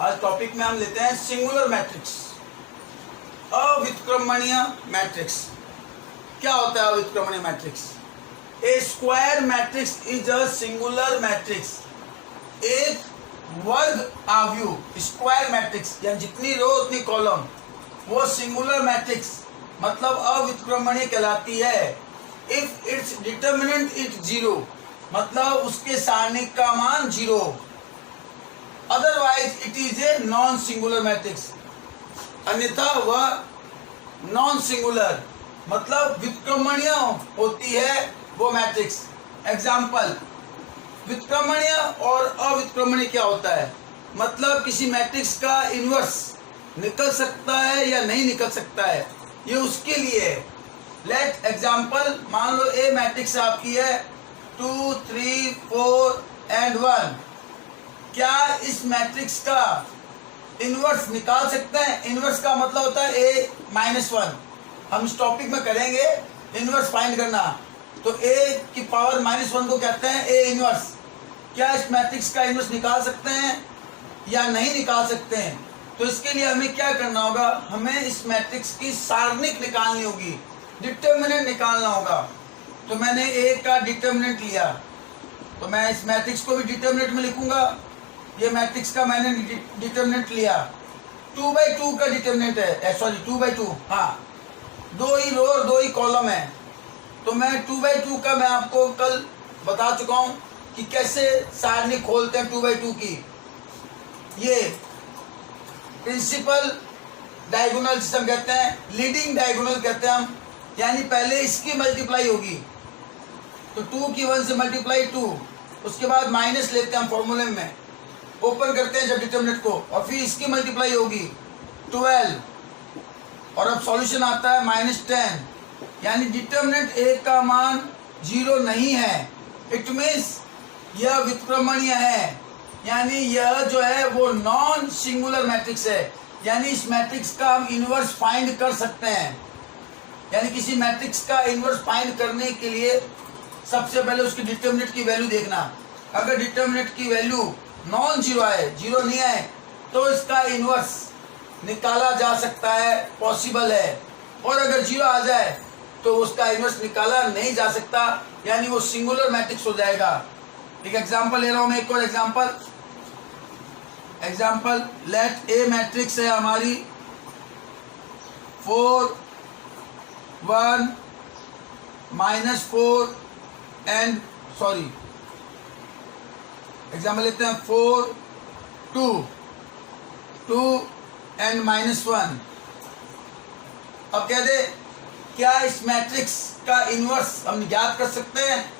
आज टॉपिक में हम लेते हैं सिंगुलर मैट्रिक्स, अव्युत्क्रमणीय मैट्रिक्स। क्या होता है अव्युत्क्रमणीय matrix? A square matrix is a singular matrix. एक वर्ग आव्यूह स्क्वायर मैट्रिक्स, यानी जितनी रो उतनी कॉलम, वो सिंगुलर मैट्रिक्स मतलब अव्युत्क्रमणीय कहलाती है। If its determinant is zero, मतलब उसके सारणिक का मान zero. Otherwise it is a non singular matrix, अन्यथा वह नॉन सिंगुलर मतलब व्युत्क्रमणीय होती है वो मैट्रिक्स। एग्जाम्पल, व्युत्क्रमणीय और अव्युत्क्रमणीय क्या होता है? मतलब किसी मैट्रिक्स का इनवर्स निकल सकता है या नहीं निकल सकता है, ये उसके लिए है। लेट एग्जाम्पल, मान लो ए मैट्रिक्स आपकी है 2, 3, 4 and 1। क्या इस मैट्रिक्स का इनवर्स निकाल सकते हैं? इनवर्स का मतलब होता है a -1। हम इस टॉपिक में करेंगे इनवर्स फाइंड करना। तो a की पावर -1 को कहते हैं a इनवर्स। क्या इस मैट्रिक्स का इनवर्स निकाल सकते हैं या नहीं निकाल सकते हैं? तो इसके लिए हमें क्या करना होगा? हमें इस मैट्रिक्स की सारणिक निकालनी होगी, डिटर्मिनेंट निकालना होगा। तो मैंने a का डिटर्मिनेंट लिया, तो मैं इस मैट्रिक्स को भी डिटर्मिनेंट में लिखूंगा। ये मैट्रिक्स का मैंने डिटर्मिनेंट लिया, 2/2 का डिटर्मिनेंट है, सॉरी 2/2, हाँ, 2 ही रो और 2 ही कॉलम है। तो मैं 2/2 का मैं आपको कल बता चुका हूँ कि कैसे सारणी खोलते हैं 2/2 की। ये प्रिंसिपल डायगोनल जिसे हम कहते हैं, लीडिंग डायगोनल कहते हैं हम, यानी पहले इसकी मल्टीप्लाई होगी। तो 2 की 1 से मल्टीप्लाई 2, उसके बाद माइनस लेते हैं हम फॉर्मूले में, ओपन करते हैं जब डिटर्मिनेंट को, और फिर इसकी मल्टीप्लाई होगी 12, और अब सॉल्यूशन आता है -10, यानी डिटर्मिनेंट a का मान 0 नहीं है। इट मीन्स यह व्युत्क्रमणीय है, यानी यह जो है वो नॉन सिंगुलर मैट्रिक्स है, यानी इस मैट्रिक्स का हम इनवर्स फाइंड कर सकते हैं। यानी किसी मैट्रिक्स का इनवर्स फाइंड करने के लिए सबसे पहले उसकी डिटर्मिनेंट की वैल्यू देखना। अगर डिटर्मिनेंट की वैल्यू नॉन जीरो आए, जीरो नहीं आए, तो इसका इनवर्स निकाला जा सकता है, पॉसिबल है। और अगर जीरो आ जाए तो उसका इनवर्स निकाला नहीं जा सकता, यानी वो सिंगुलर मैट्रिक्स हो जाएगा। एक एग्जांपल ले रहा हूं मैं, एक और एग्जांपल लेट ए मैट्रिक्स है हमारी 4, 1, -4 एंड सॉरी एग्जाम्पल लेते हैं 4, 2 एंड -1। अब कह दे क्या इस मैट्रिक्स का इनवर्स हम ज्ञात कर सकते हैं,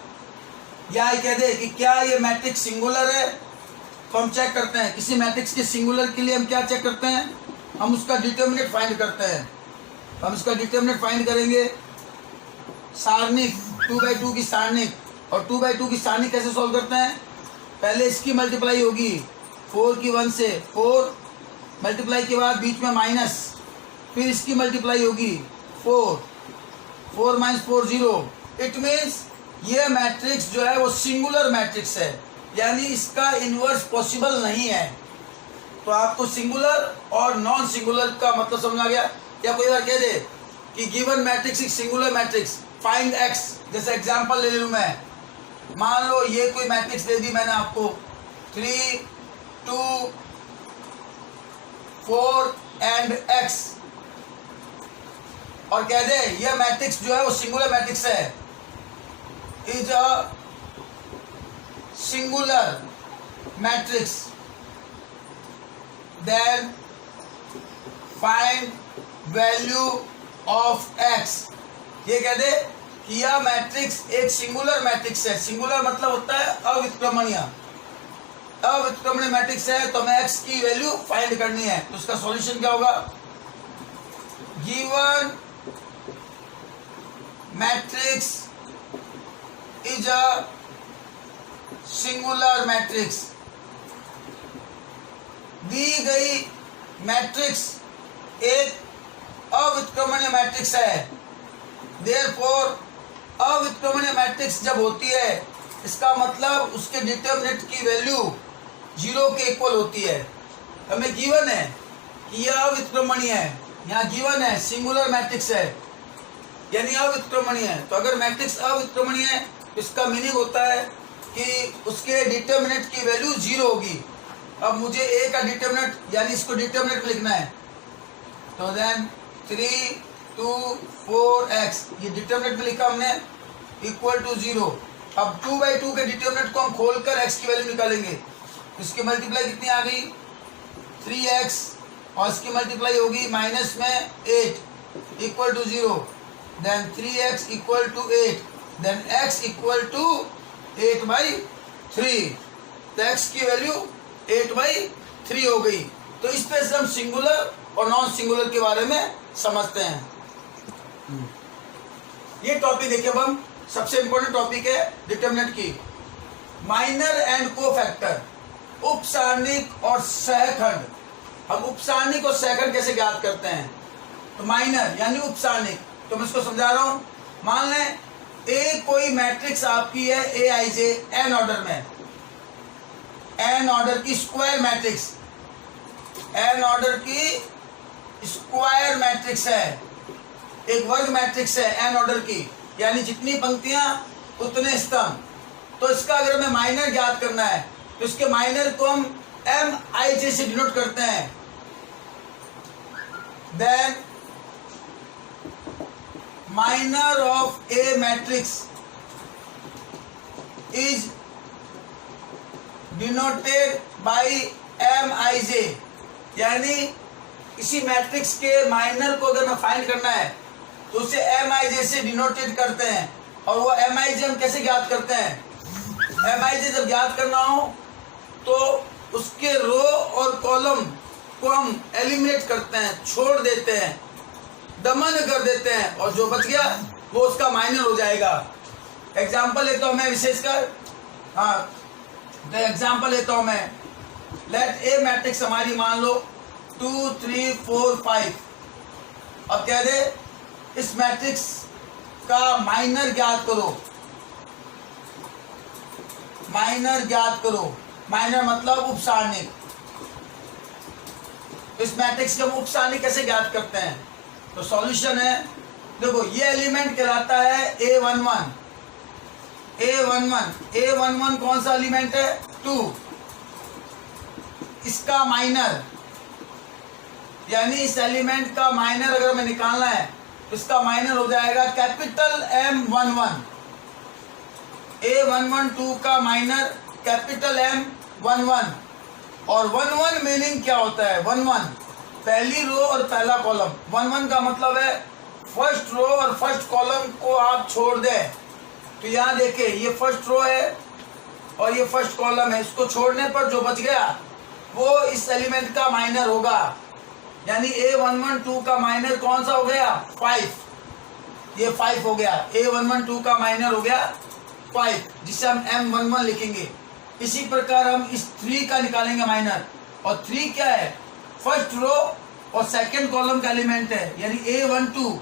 या कह दे कि क्या ये मैट्रिक्स सिंगुलर है। तो हम चेक करते हैं किसी मैट्रिक्स के सिंगुलर के लिए हम क्या चेक करते हैं, हम उसका डिटर्मिनेंट फाइंड करते हैं। हम इसका डिटर्मिनेंट फाइंड करेंगे, सारणिक 2/2 की सारणिक, और 2/2 की सारणिक कैसे सॉल्व करते हैं? पहले इसकी मल्टीप्लाई होगी 4 की 1 से 4, मल्टीप्लाई के बाद बीच में माइनस, फिर इसकी मल्टीप्लाई होगी 4 -4 0। इट मीन्स ये मैट्रिक्स जो है वो सिंगुलर मैट्रिक्स है, यानी इसका इनवर्स पॉसिबल नहीं है। तो आपको सिंगुलर और नॉन सिंगुलर का मतलब समझ आ गया। या कोई बार कह दे कि गिवन मैट्रिक्स एक सिंगुलर मैट्रिक्स, फाइंड एक्स। जैसे एग्जांपल ले लूँ मैं, मान लो ये कोई मैट्रिक्स दे दी मैंने आपको 3, 2, 4 एंड x, और कह दे यह मैट्रिक्स जो है वो सिंगुलर मैट्रिक्स है, is a singular matrix, then find value of x। ये कह दे कि यह मैट्रिक्स एक सिंगुलर मैट्रिक्स है। सिंगुलर मतलब होता है अव्युत्क्रमणीय। अव्युत्क्रमणीय मैट्रिक्स है तो हमें x की वैल्यू फाइंड करनी है। तो उसका सॉल्यूशन क्या होगा? Given matrix is a singular matrix. दी गई मैट्रिक्स एक अव्युत्क्रमणीय मैट्रिक्स है, देयरफॉर अव्युत्क्रमणीय मैट्रिक्स जब होती है इसका मतलब उसके डिटर्मिनेंट की वैल्यू 0 के इक्वल होती है। हमें गिवन है कि यह अविक्रमणीय है, यहाँ गिवन है सिंगुलर मैट्रिक्स है यानी अविक्रमणीय है। तो अगर मैट्रिक्स अविक्रमणीय है तो इसका मीनिंग होता है कि उसके डिटर्मिनेंट की वैल्यू 0 होगी। अब मुझे ए का डिटर्मिनेंट यानी इसको डिटर्मिनेंट लिखना है, तो देन 3 2 4 x ये डिटर्मिनेंट में लिखा हमने इक्वल टू 0। अब 2/2 के डिटर्मिनेंट को हम खोलकर x की वैल्यू निकालेंगे, इसकी मल्टीप्लाई कितनी आ गई 3x और इसकी मल्टीप्लाई होगी माइनस में 8 equal to 0, then 3x equal to 8, then x equal to 8/3। तो x की वैल्यू 8/3 हो गई। तो इस तरह से हम सिंगुलर और नॉन सिंगुलर के बारे में समझते हैं। ये टॉपिक देखिए, अब हम सबसे इंपॉर्टेंट टॉपिक है डिटर्मिनेंट की। माइनर एंड कोफैक्टर, उपसारणिक और सहखंड। हम उपसारणिक और सहखंड कैसे ज्ञात करते हैं? तो माइनर यानी उपसारणिक, तो मैं इसको समझा रहा हूं। मान लें ए कोई मैट्रिक्स आपकी है ए आई जे एन ऑर्डर में, एन ऑर्डर की स्क्वायर मैट्रिक्स, एन ऑर्डर की स्क्वायर मैट्रिक्स है, एक वर्ग मैट्रिक्स है एन ऑर्डर की, यानी जितनी पंक्तियां उतने स्तंभ। तो इसका अगर हमें माइनर ज्ञात करना है तो इसके माइनर को हम एम आई जे से डिनोट करते हैं। Then minor of a matrix is denoted by M I J, यानी इसी मैट्रिक्स के माइनर को अगर हमें फाइंड करना है तो उसे एम आई जे से डिनोटेड करते हैं। और वो एम आई जे हम कैसे ज्ञात करते हैं? एम आई जे जब ज्ञात करना हो तो उसके रो और कॉलम को हम एलिमिनेट करते हैं, छोड़ देते हैं, दमन कर देते हैं, और जो बच गया वो उसका माइनर हो जाएगा। एग्जाम्पल लेता हूं मैं विशेषकर, हाँ तो एग्जाम्पल लेता हूं मैं। लेट ए मैट्रिक्स हमारी मान लो 2 3 4 5। अब कह दे इस मैट्रिक्स का माइनर ज्ञात करो, माइनर ज्ञात करो। माइनर मतलब उपसारणिक। इस मैट्रिक्स के हम उपसारणिक कैसे ज्ञात करते हैं? तो सॉल्यूशन है, देखो ये एलिमेंट कहलाता है A11। A11 कौन सा एलिमेंट है? 2। इसका माइनर यानी इस एलिमेंट का माइनर अगर हमें निकालना है तो इसका माइनर हो जाएगा कैपिटल M11। A11 2 का माइनर कैपिटल M11। और 11 मीनिंग क्या होता है? 11 पहली रो और पहला कॉलम। 11 का मतलब है फर्स्ट रो और फर्स्ट कॉलम को आप छोड़ दें। तो यहाँ देखिए ये फर्स्ट रो है और ये फर्स्ट कॉलम है, इसको छोड़ने पर जो बच गया वो इस एलिमेंट का माइनर होगा। यानी A11 का माइनर कौन सा हो गया? 5। ये 5 हो गया। A11 का माइनर हो गया 5, जिसे हम M11 लिखेंगे। इसी प्रकार हम इस 3 का निकालेंगे माइनर, और 3 क्या है? फर्स्ट रो और सेकंड कॉलम का एलिमेंट है, यानी A12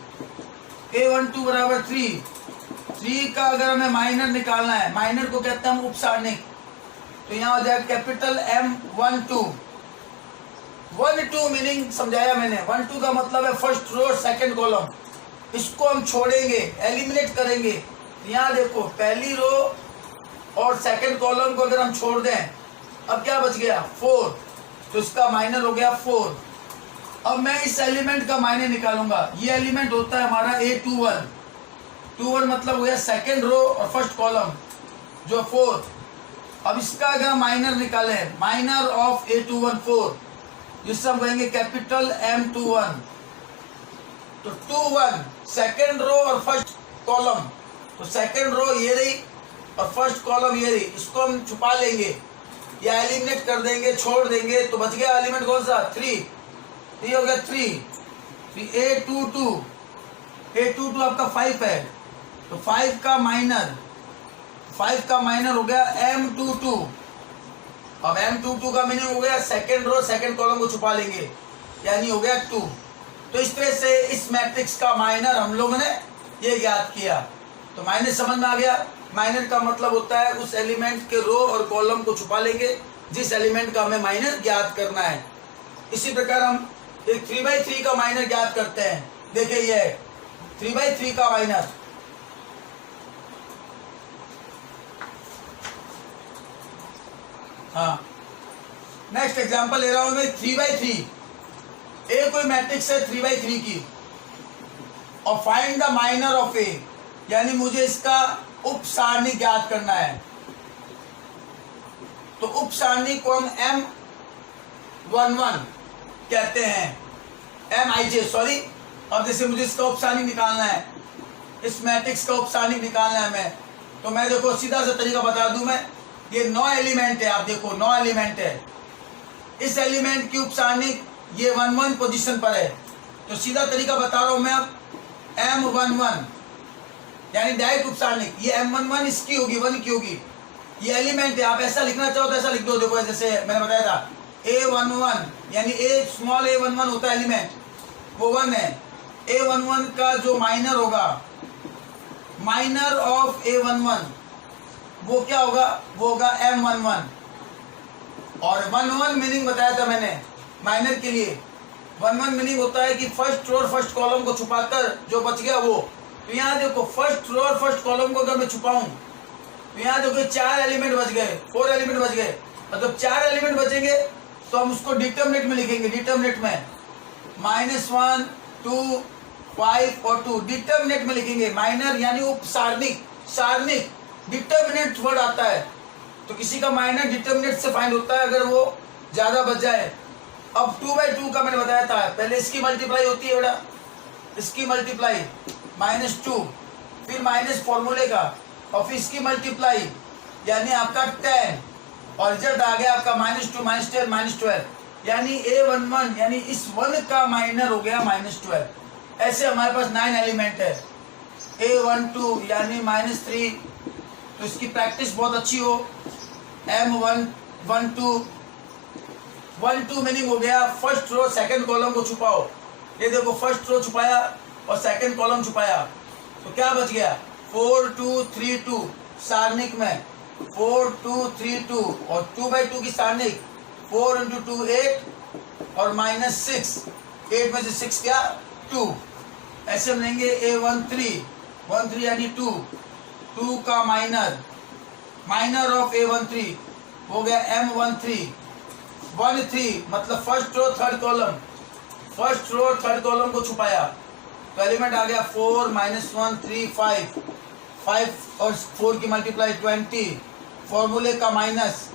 बराबर 3 का अगर हमें माइनर निकालना है, माइनर को कहते हैं हम उपसारणिक। तो यहाँ हो जाएगा कैपिटल M12। 1-2 मीनिंग समझाया मैंने। 1-2 का मतलब है फर्स्ट रो सेकंड कॉलम, इसको हम छोड़ेंगे, एलिमिनेट करेंगे। यहाँ देखो पहली रो और सेकंड कॉलम को अगर हम छोड़ दें, अब क्या बच गया? 4, तो इसका माइनर हो गया 4। अब मैं इस एलिमेंट का माइनर निकालूंगा। ये एलिमेंट होता है हमारा A21। 21 मतलब हो गया सेकंड रो और फर्स्ट कॉलम जो 4। अब इसका अगर माइनर निकालें, माइनर ऑफ A21 4, जिससे हम कहेंगे कैपिटल M21। तो 21 सेकंड रो और फर्स्ट कॉलम, तो सेकंड रो ये रही और फर्स्ट कॉलम ये रही, इसको हम छुपा लेंगे या एलिमिनेट कर देंगे, छोड़ देंगे। तो बच गया एलिमेंट कौन सा? 3। ये हो गया 3। A22 आपका 5 है, तो 5 का माइनर हो गया M22। अब M22 का मीनिंग हो गया सेकंड रो सेकंड कॉलम को छुपा लेंगे, यानी हो गया 2। तो इस तरह से इस मैट्रिक्स का माइनर हम लोगों ने ये ज्ञात किया। तो माइनर समझ में आ गया। माइनर का मतलब होता है उस एलिमेंट के रो और कॉलम को छुपा लेंगे जिस एलिमेंट का हमें माइनर ज्ञात करना है। इसी प्रकार हम एक 3/3 का माइनर ज्ञात करते हैं। देखिए ये 3/3 का माइनर, हाँ नेक्स्ट एग्जांपल ले रहा हूं मैं 3/3। ए कोई मैट्रिक्स है 3/3 की और फाइंड द माइनर ऑफ ए, यानी मुझे इसका उप सारणी ज्ञात करना है। तो उप सारणी को हम M11 कहते हैं, MIJ सॉरी। अब जैसे मुझे इसका उप सारणी निकालना है, इस मैट्रिक्स का उप सारणी निकालना है मैं, तो मैं देखो सीधा सा तरीका बता दूं मैं, ये 9 एलिमेंट है, आप देखो 9 एलिमेंट है, इस एलिमेंट की उप सारणी ये 1 पोजीशन पर है। तो सीधा तरीका बता रहा हूं मैं अब, M11 यानी डायरेक्ट उप सारणी, ये M11 इसकी होगी, 1 की होगी, ये एलिमेंट है। आप ऐसा लिखना चाहो तो ऐसा लिख दो, देखो जैसे मैंने बताया था A11 यानी A स्मॉल A11 होता है एलिमेंट, वो 1 है। A11 का जो माइनर होगा, माइनर ऑफ A11 वो क्या होगा, वो होगा M11। और 1 मीनिंग बताया था मैंने माइनर के लिए। 1 मीनिंग होता है कि फर्स्ट रो और फर्स्ट कॉलम को छुपाकर जो बच गया वो। तो यहाँ देखो फर्स्ट रो और फर्स्ट कॉलम को अगर मैं छुपाऊं तो यहाँ देखो 4 एलिमेंट बच गए, 4 एलिमेंट बच गए। मतलब 4 एलिमेंट बचेंगे तो हम उसको डिटरमिनेंट में लिखेंगे, डिटरमिनेंट में -1 2 5 और 2 डिटरमिनेंट में लिखेंगे। माइनर यानी उप सारणिक, सारणिक डिटरमिनेंट वर्ड आता है, तो किसी का माइनर डिटरमिनेंट से फाइंड होता है अगर वो ज्यादा बच जाए। अब 2/2 का मैंने बताया था, पहले इसकी मल्टीप्लाई होती है बेटा, इसकी मल्टीप्लाई -2, फिर माइनस फॉर्मूले का, और फिर इसकी मल्टीप्लाई यानी आपका 10, और रिजल्ट आ गया आपका -2 -10 -12, यानी A11 यानी इस 1 का माइनर हो गया -12। ऐसे हमारे पास 9 एलिमेंट है। A12 यानी -3, तो इसकी प्रैक्टिस बहुत अच्छी हो। M12 मीनिंग हो गया फर्स्ट रो सेकंड कॉलम को छुपाओ। ये देखो फर्स्ट रो छुपाया और सेकंड कॉलम छुपाया, तो क्या बच गया 4 2 3 2 सारणिक में 4 2 3 2, और 2/2 की सारणिक 4 × 2 8 और -6, 8 में से 6 क्या 2। ऐसे बनेंगे A13 यानी 2 का माइनर, माइनर ऑफ A13 हो गया M13 13 मतलब first row third column, first row third column को छुपाया, तो एलिमेंट आ गया 4 -1 3 5 और 4 की मल्टीप्लाई 20, फॉर्मूले का माइनस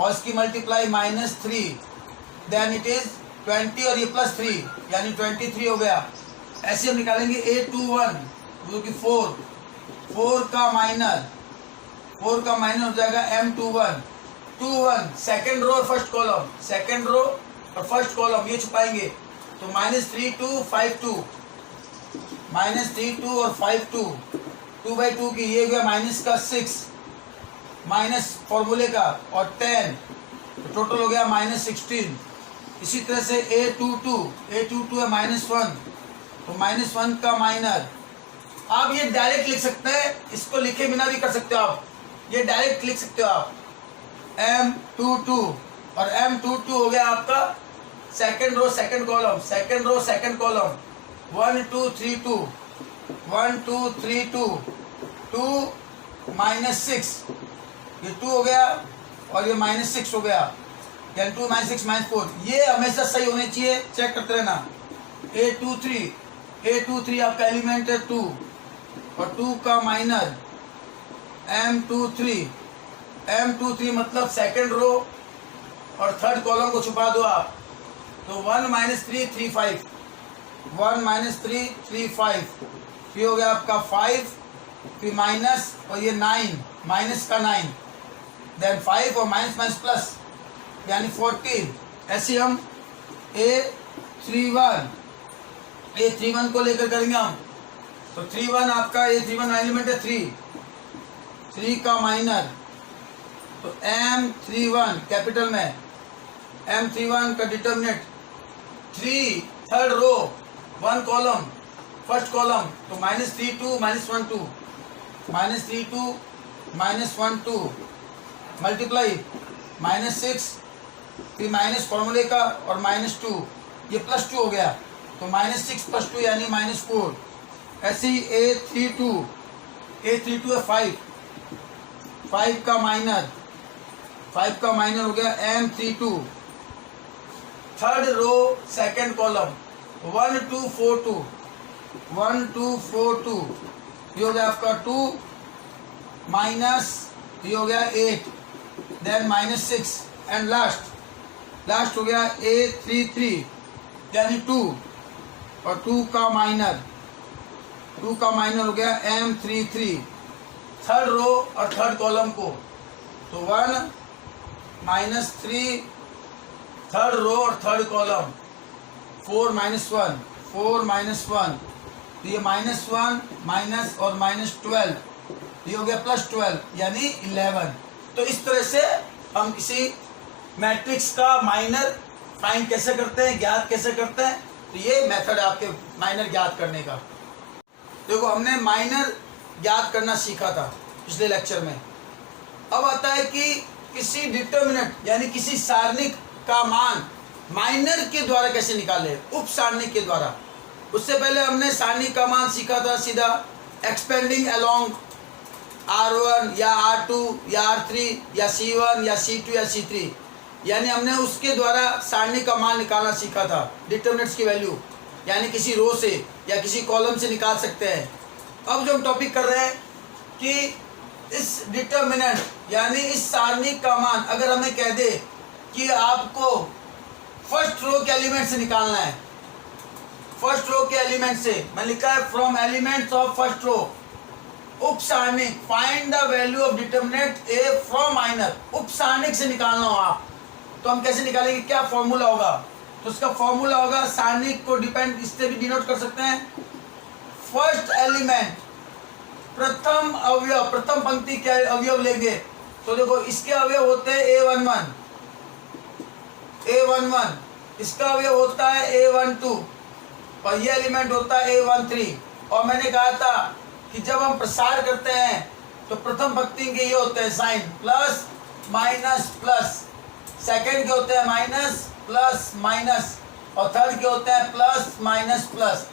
और इसकी मल्टीप्लाई -3, देन इट इज 20 और ये +3 यानी 23 हो गया। ऐसे हम निकालेंगे A21 जो कि 4 का माइनर हो जाएगा M21 सेकेंड रो और फर्स्ट कॉलम, सेकेंड रो और फर्स्ट कॉलम ये छुपाएंगे, तो -3 2 5 2 -3 2 और 5 2 2/2 की ये गया माइनस का 6 माइनस फॉर्मूले का और 10, तो टोटल हो गया -16। इसी तरह से A22 है -1, तो -1 का माइनर। आप ये डायरेक्ट लिख सकते हैं, इसको लिखे बिना भी कर सकते हो आप, ये डायरेक्ट लिख सकते हो आप। M22 और M22 हो गया आपका second row second column, second row second column 1 2 3 2 1 2 3 2 2 -6, ये 2 हो गया और ये -6 हो गया, यानी 2 -6 -4। ये हमेशा सही होने चाहिए, चेक करते रहना। A23 आपका एलिमेंट है 2 और 2 का माइनर M23 मतलब सेकेंड रो और थर्ड कॉलम को छुपा दो आप, तो 1 -3 3 5 1 -3 3 5, फिर हो गया आपका 5, फिर माइनस और ये 9 माइनस का 9, देन 5 और माइनस प्लस यानी 14। ऐसे हम A31 को लेकर करेंगे हम, तो 31 आपका A31 एलिमेंट है 3 का माइनर, तो M31 कैपिटल में M31 का determinant 3 third row 1 column first column, तो -3 2 -1 2 -3 2 -1 2 मल्टीप्लाई -6 फिर माइनस फॉर्मूले का और -2, ये +2 हो गया, तो -6 + 2 यानी -4। ऐसे ही A32 है 5, 5 का माइनर हो गया M32। Third row second column 1 2 4 2, 1 2 4 2, ये हो गया आपका 2 माइनस, ये हो गया 8, देन -6 एंड लास्ट हो गया A33 यानी 2, और 2 का माइनर हो गया M33। थर्ड रो और थर्ड कॉलम को, तो 1 -3, थर्ड रो और थर्ड कॉलम 4 -1, 4 -1, तो ये -1 माइनस और -12, ये हो गया +12 यानी 11। तो इस तरह से हम किसी मैट्रिक्स का माइनर फाइंड कैसे करते हैं, ज्ञात कैसे करते हैं, तो ये मेथड है आपके माइनर ज्ञात करने का। देखो हमने माइनर ज्ञात करना सीखा था पिछले लेक्चर में। अब आता है कि किसी डिटर्मिनेंट यानी किसी सारणिक का मान माइनर के द्वारा कैसे निकाले, उप सारणिक के द्वारा। उससे पहले हमने सारणिक का मान सीखा था सीधा एक्सपेंडिंग अलोंग R1 या R2 या R3 या C1 या C2 या C3, यानी हमने उसके द्वारा सारणिक का मान निकालना सीखा था। डिटर्मिनेंट्स की वैल्यू यानी किसी रो से या किसी कॉलम से निकाल सकते हैं। अब जो हम टॉपिक कर रहे हैं कि इस डिटर्मिनेंट यानी इस सारणिक का मान अगर हमें कह दे कि आपको फर्स्ट रो के एलिमेंट से निकालना है, फर्स्ट रो के एलिमेंट से, मैं लिखा है from elements of first row, उप सारणिक, find the value of determinant A from minor, उप सारणिक से निकालना हो आप, तो हम कैसे निकालेंगे, क्या फॉर्मूला होगा, तो उसका फॉर्मूला होगा, सारणिक को डिपेंड इससे भी डिनोट कर सकते हैं, फर्स्ट एलिमेंट, प्रथम अवयव, प्रथम पंक्ति के अवयव लेंगे, तो देखो इसके अवयव होते हैं A11, इसका अवयव होता है A12, और ये एलिमेंट होता है A13। और मैंने कहा था कि जब हम प्रसार करते हैं तो प्रथम पंक्ति के ये होते हैं sign plus minus plus, second के होते हैं माइनस प्लस माइनस, और थर्ड के होते हैं प्लस माइनस प्लस।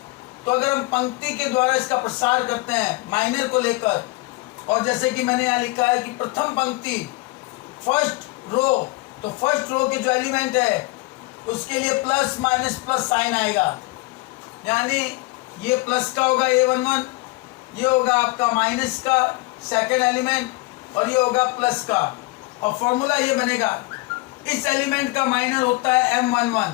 तो अगर हम पंक्ति के द्वारा इसका प्रसार करते हैं माइनर को लेकर, और जैसे कि मैंने यहाँ लिखा है कि प्रथम पंक्ति फर्स्ट रो, तो फर्स्ट रो के जो एलिमेंट है उसके लिए प्लस माइनस प्लस साइन आएगा, यानी ये प्लस का होगा A11, ये होगा आपका माइनस का सेकंड एलिमेंट, और ये होगा प्लस का, और फॉर्मूला ये बनेगा, इस एलिमेंट का माइनर होता है M11,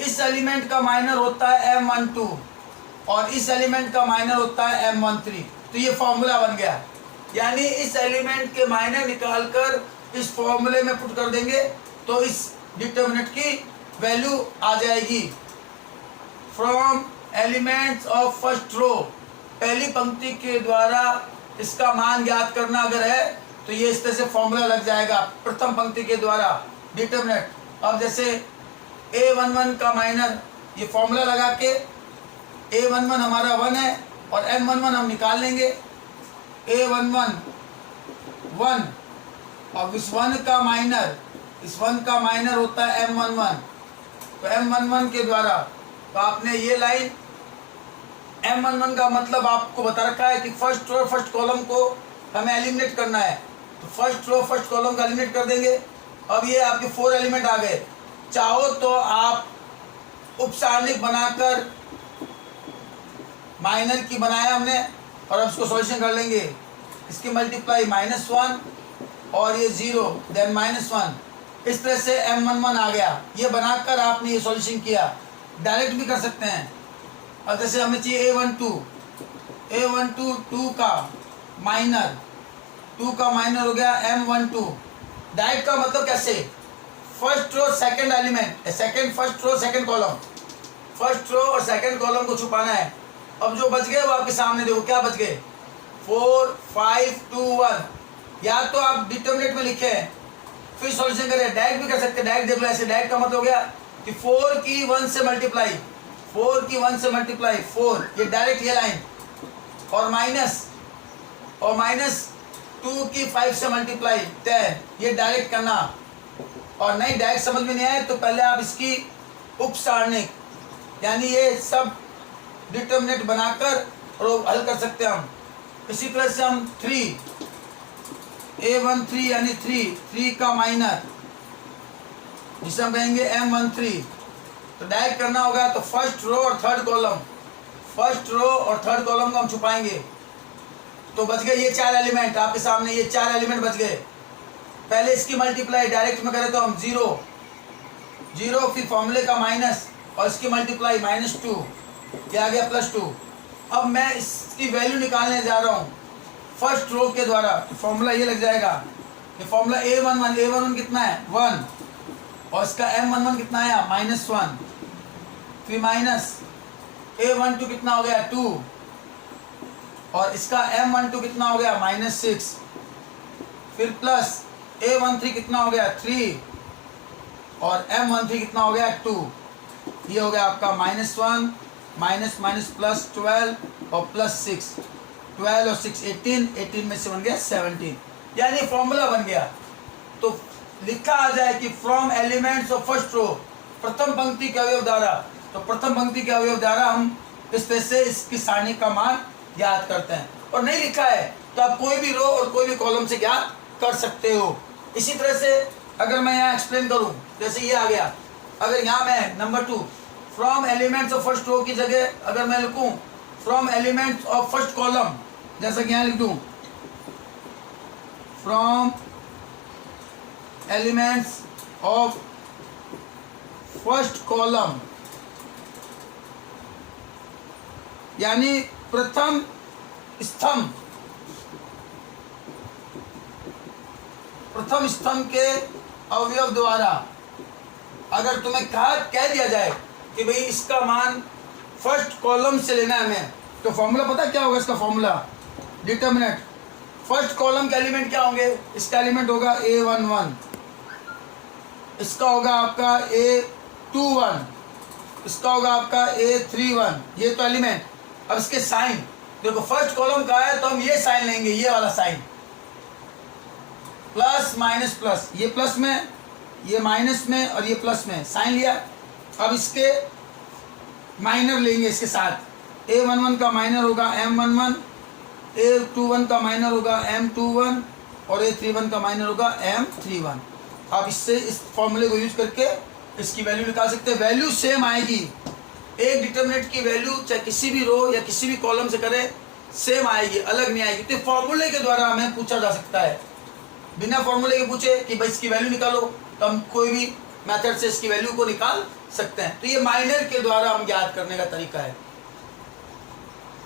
इस एलिमेंट का माइनर होता है M12, और इस एलिमेंट का माइनर होता है M13। तो ये फॉर्मूला बन गया, यानी इस एलिमेंट के माइनर निकालकर इस फॉर्मूले में पुट कर देंगे तो इस डिटर्मिनेंट की वैल्यू आ जाएगी। From elements of first row, पहली पंक्ति के द्वारा इसका मान ज्ञात करना अगर है तो ये इस तरह से फॉर्मूला लग जाएगा, प्रथम पंक्ति के द्वारा डिटर्मिनेंट। अब जैसे A11 का माइनर, ये फॉर्मूला लगा के A11 हमारा 1 है और M11 हम निकाल लेंगे, A11 1, अब इस 1 का माइनर होता है M11, तो M11 के द्वारा, तो आपने ये लाइन M11 का मतलब आपको बता रखा है कि फर्स्ट रो फर्स्ट कॉलम को हमें एलिमिनेट करना है, तो फर्स्ट रो फर्स्ट कॉलम का एलिमिनेट कर देंगे। अब ये आपके 4 एलिमेंट आ गए, चाहो तो आप उपसारणिक बनाकर, माइनर की बनाया हमने और अब इसको सॉल्यूशन कर लेंगे, इसकी मल्टीप्लाई -1 और ये 0 देन -1, इस तरह से M11 आ गया। ये बनाकर आपने ये सॉल्यूशन किया, डायरेक्ट भी कर सकते हैं। अब जैसे हमें चाहिए A12 2 का माइनर हो गया M12, डायरेक्ट का मतलब कैसे, first row second element, second first row second column, first row और सेकंड कॉलम को छुपाना है। अब जो बच गए वो आपके सामने देखो क्या बच गए, 4 5 2 1, या तो आप डिटर्मिनेंट में लिखे फिर सॉल्यूशन करें, डायरेक्ट भी कर सकते हैं, डायरेक्ट देख लो ऐसे, डायरेक्ट का मतलब हो गया कि 4 की 1 से मल्टीप्लाई 4, ये डायरेक्ट ये लाइन, और माइनस 2 की 5 से मल्टीप्लाई 10, ये डायरेक्ट करना, और नहीं डायरेक्ट समझ में नहीं आए तो पहले आप इसकी उप सारणिक यानी ये सब डिटर्मिनेंट बनाकर और हल कर सकते हैं हम। इसी तरह से हम 3 A13 यानी 3 का माइनर जिसे हम कहेंगे M13, तो डायरेक्ट करना होगा तो फर्स्ट रो और थर्ड कॉलम, फर्स्ट रो और थर्ड कॉलम को हम छुपाएंगे तो बच गए ये 4 एलिमेंट आपके सामने, ये 4 एलिमेंट बच गए। पहले इसकी मल्टीप्लाई डायरेक्ट में करें तो हम 0 फिर फॉर्मूले का माइनस और इसकी मल्टीप्लाई -2, ये आ गया +2। अब मैं इसकी वैल्यू निकालने जा रहा हूँ फर्स्ट रो के द्वारा, तो फॉर्मूला ये लग जाएगा, ये फॉर्मूला A11 कितना है 1 और इसका M11 कितना आया -1, फिर माइनस A12 कितना हो गया 2 और इसका M12 कितना हो गया -6, फिर प्लस A13 कितना हो गया 3 और M13 कितना हो गया 2, ये हो गया आपका -1 माइनस प्लस 12 और +6, 12 और 6 18 में से बन गया 17, यानी फॉर्मूला बन गया। तो लिखा आ जाए कि from elements of first row, प्रथम पंक्ति के अवयव द्वारा, तो प्रथम पंक्ति के अवयव द्वारा हम इस तरह से इसकी सारणी का मान ज्ञात करते हैं। और नहीं लिखा है तो आप कोई भी रो और कोई भी कॉलम से ज्ञात कर सकते हो। इसी तरह से अगर मैं यहाँ एक्सप्लेन करूँ, जैसे ये आ गया, अगर यहाँ मैं number 2 from elements of first row की जगह अगर मैं लिखूँ from elements of first column, जैसा कि यहाँ लिख दूँ from elements of first column, यानी प्रथम स्तंभ, प्रथम स्तंभ के अवयव द्वारा अगर तुम्हें कह दिया जाए कि भाई इसका मान फर्स्ट कॉलम से लेना है हमें, तो फॉर्मूला पता क्या होगा इसका फॉर्मूला, डिटर्मिनेंट फर्स्ट कॉलम के एलिमेंट क्या होंगे, इसका एलिमेंट होगा A11, इसका होगा आपका A21, इसका होगा आपका A31, ये तो एलिमेंट। अब इसके साइन देखो, फर्स्ट कॉलम का है तो हम ये साइन लेंगे, ये वाला साइन, प्लस माइनस प्लस, ये प्लस में ये माइनस में और ये प्लस में साइन लिया। अब इसके माइनर लेंगे इसके साथ, A11 का माइनर होगा M11, A21 का माइनर होगा M21 और A31 का माइनर होगा M31। आप इससे इस फॉर्मूले को यूज करके इसकी वैल्यू निकाल सकते हैं। वैल्यू सेम आएगी, एक डिटर्मिनेंट की वैल्यू चाहे किसी भी रो या किसी भी कॉलम से करें सेम आएगी, अलग नहीं आएगी। तो फॉर्मूले के द्वारा हमें पूछा जा सकता है, बिना फॉर्मूले के पूछे कि भाई इसकी वैल्यू निकालो तो हम कोई भी मेथड से इसकी वैल्यू को निकाल सकते हैं। तो ये माइनर के द्वारा हम ज्ञात करने का तरीका है।